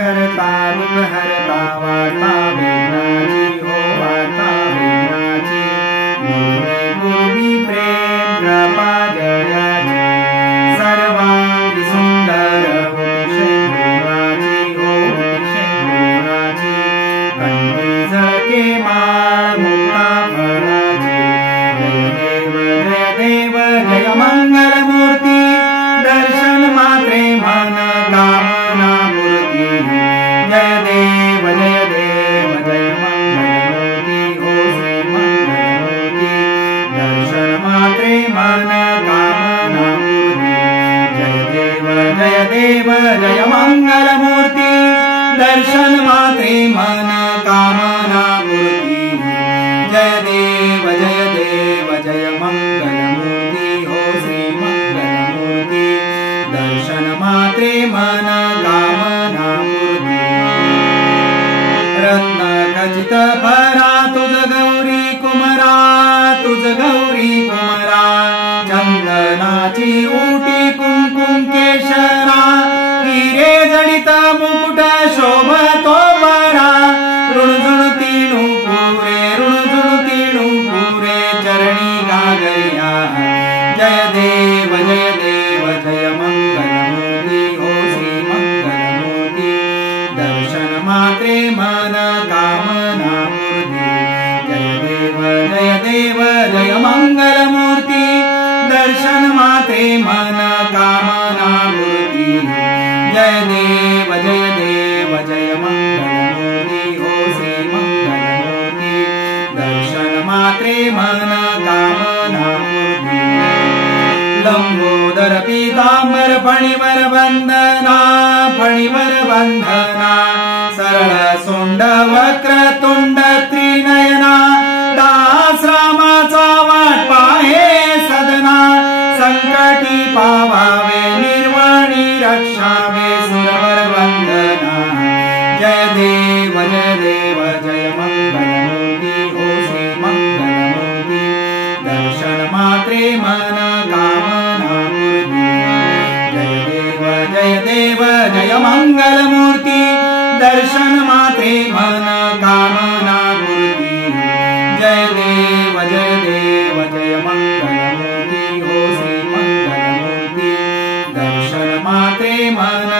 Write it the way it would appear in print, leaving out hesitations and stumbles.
करता दुःख हरता वार्ता वेदनाची हो वार्ता वेदनाची गुरुवी प्रेम कृपा जयाची सर्वांगी सुंदर होती शेंगुराची हो होती शेंगुराची कंठी झळके माळ मुक्ता फळाची जय देव जय मंगल मूर्ती दर्शन मात्रे मन कामना मूर्ती जय देव जय मंगल मूर्ती हो श्री मंगल मूर्ती दर्शन मात्रे मन कामना मूर्ती जय देव जय मंगल मूर्ती दर्शन मात्रे मन कामना मूर्ती जय देव जय मंगल मूर्ती हो श्री मंगल मूर्ती दर्शन मात्रे मन कामना मूर्ती रत्न खचित भरा तुझ गौरी कुमरा चंदनाची उटी कुंकुम केशरा हिरे जडित मुकुट शोभतो बरा ऋणझुण तीणू पुरे चरणी गागरिया जय देव जय मंगल मूर्ती हो श्री मंगल मूर्ती दर्शन मात्रे मन कामना मूर्ती जय देव जय मंगल मूर्ती दर्शन मात्रे मन कामना मूर्ती जय देव जय मंगल मूर्ती हो श्री मंगल मूर्ती दर्शन मात्रे मन कामना मूर्ती लंबोदर पीतांबर फणीवर वंदना सरळ सोंड वक्र तुंड त्रिनयना दास रामाचा वाट पाहे सदना संकटी पावावे निर्वाणी रक्षावे सुरवर वंदना जय देव जय मंगल मूर्ती हो श्री मंगल मूर्ती दर्शन मात्रे मन कामना मूर्ती जय देव जय मंगल मूर्ती दर्शन मात्रे मन कामना मूर्ती जय देव जय मंगल मूर्ती हो श्री मंगल मूर्ती दर्शन मात्रे मन